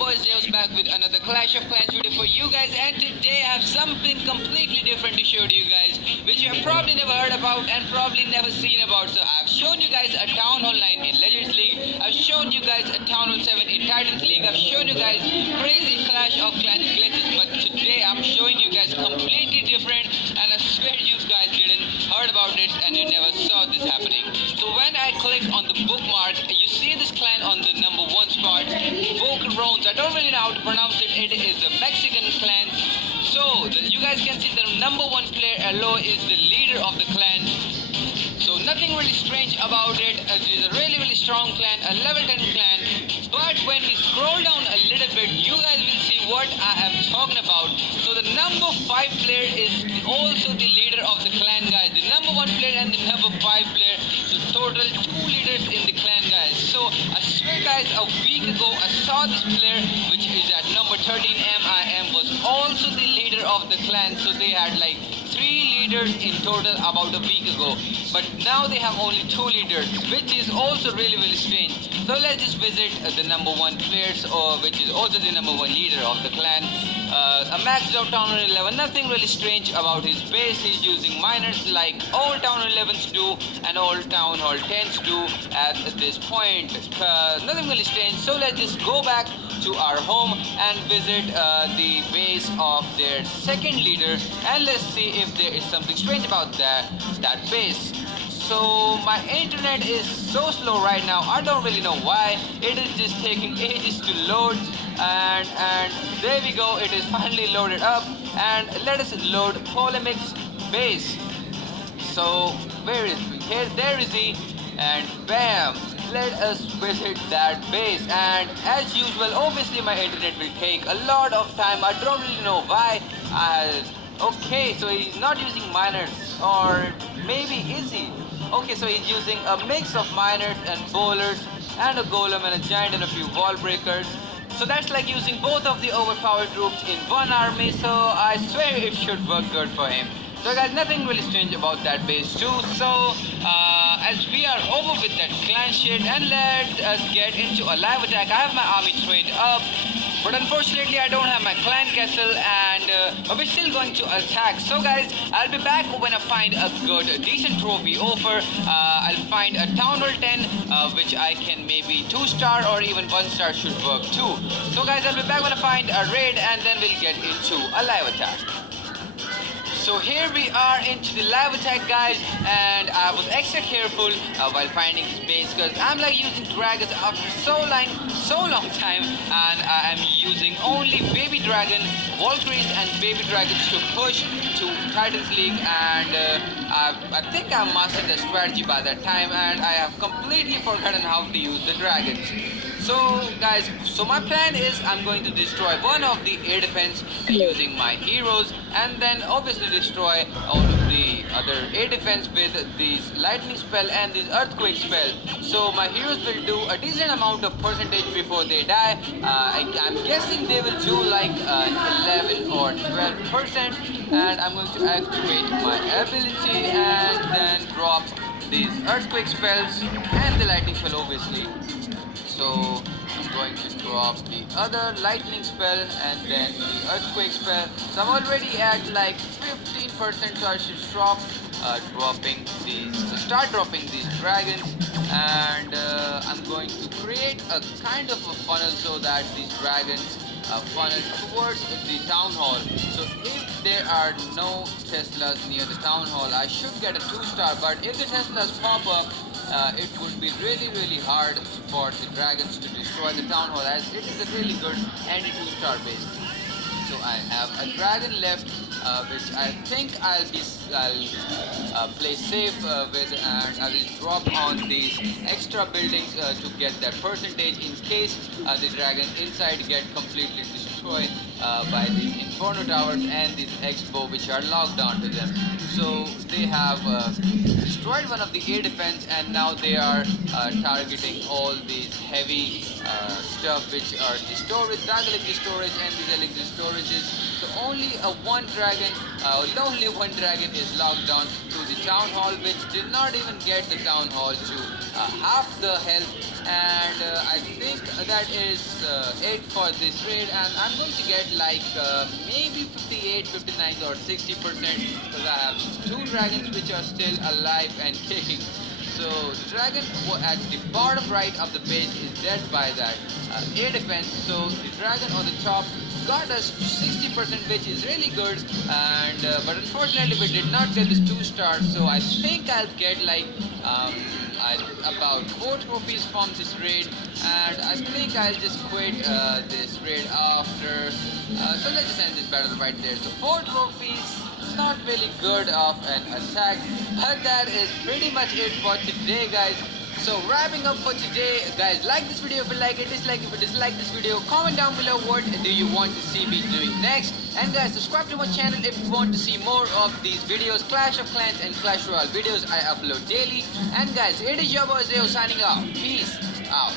boys Zeus back with another Clash of Clans video for you guys, and today I have something completely different to show to you guys, which you have probably never heard about and probably never seen about. So I've shown you guys a Town Hall 9 in Legends League, I've shown you guys a Town Hall 7 in Titans League, I've shown you guys crazy Clash of Clans glitches, but today I'm showing you guys completely different, and I swear you guys didn't heard about it and you never saw this happening. So when I click on the bookmark, you see this clan on the number 1 spot, Bocarones. I don't really know how to pronounce it. It is a Mexican clan. So you guys can see the number 1 player, Elo, is the leader of the clan. So nothing really strange about it. It is a really strong clan, a level 10 clan. But when we scroll down a little bit, you guys will see what I am talking about. So the number 5 player is also the leader of the clan, guys. The number 1 player and the number 5 player. So total 2 leaders in the clan, guys. So I swear, guys, a week ago I saw this player, which is at number 13, MIM, was also the leader of the clan. So they had like 3 leaders in total about a week ago, but now they have only 2 leaders, which is also really strange. So let's just visit the number 1 players, which is also the number 1 leader of the clan. A maxed out Town Hall 11, nothing really strange about his base. He's using miners like all Town Hall 11s do and all Town Hall 10s do at this point. Nothing really strange. So let's just go back to our home and visit the base of their second leader, and let's see if there is something strange about that base. So my internet is so slow right now. I don't really know why. It is just taking ages to load, and there we go. It is finally loaded up, and let us load Polemic's base. So where is he? Here, there is he, and bam. Let us visit that base, and as usual, obviously my internet will take a lot of time. I don't really know why. Okay, so he's not using miners, or maybe is he? Okay, so he's using a mix of miners and bowlers and a golem and a giant and a few wall breakers. So that's like using both of the overpowered troops in one army, so I swear it should work good for him. So guys, nothing really strange about that base too. So as we are over with that clan shit, and let us get into a live attack. I have my army trained up, but unfortunately I don't have my clan castle, and but we're still going to attack. So guys, I'll be back when I find a decent trophy offer. I'll find a Town Hall 10, which I can maybe 2-star or even 1-star should work too. So guys, I'll be back when I find a raid, and then we'll get into a live attack. So here we are into the live attack, guys, and I was extra careful while finding this base, because I'm like using dragons after so long time, and I am using only baby dragon, Valkyries and baby dragons to push to Titans League, and I think I mastered the strategy by that time, and I have completely forgotten how to use the dragons. So guys, so my plan is I'm going to destroy one of the air defense using my heroes, and then obviously destroy all of the other air defense with these lightning spell and this earthquake spell. So my heroes will do a decent amount of percentage before they die. I'm guessing they will do like 11 or 12%, and I'm going to activate my ability and then drop these earthquake spells and the lightning spell, obviously. So I'm going to drop the other lightning spell and then the earthquake spell. So I'm already at like 15%, so I should start dropping these dragons, and I'm going to create a kind of a funnel so that these dragons funnel towards the town hall. So if there are no Teslas near the town hall, I should get a 2-star, but if the Teslas pop up, it would be really hard for the dragons to destroy the town hall, as it is a really good anti-2-star base. So I have a dragon left, which I think I'll play safe with, and I will drop on these extra buildings to get that percentage in case the dragons inside get completely destroyed by the Inferno Towers and these Expo, which are locked onto them. So they have destroyed one of the air defense, and now they are targeting all these heavy stuff, which are the storage, Dragon Elixir storage and these elixir storages. So only one dragon is locked on to the town hall, which did not even get the town hall to half the health, and I think that is it for this raid. And I'm going to get like maybe 58, 59 or 60% because I have two dragons which are still alive and kicking. So the dragon at the bottom right of the page is dead by that air defense. So the dragon on the top got us 60%, which is really good. And but unfortunately we did not get this 2 stars. So I think I'll get like about 4 trophies from this raid, and I think I'll just quit this raid after. So let's just end this battle right there. So 4 trophies. Not really good of an attack, but that is pretty much it for today, guys. So wrapping up for today, guys, like this video if you like it, dislike if you dislike this video, comment down below what do you want to see me doing next, and guys, subscribe to my channel if you want to see more of these videos, Clash of Clans and Clash Royale videos I upload daily. And guys, it is your boy Zeo signing off. Peace out.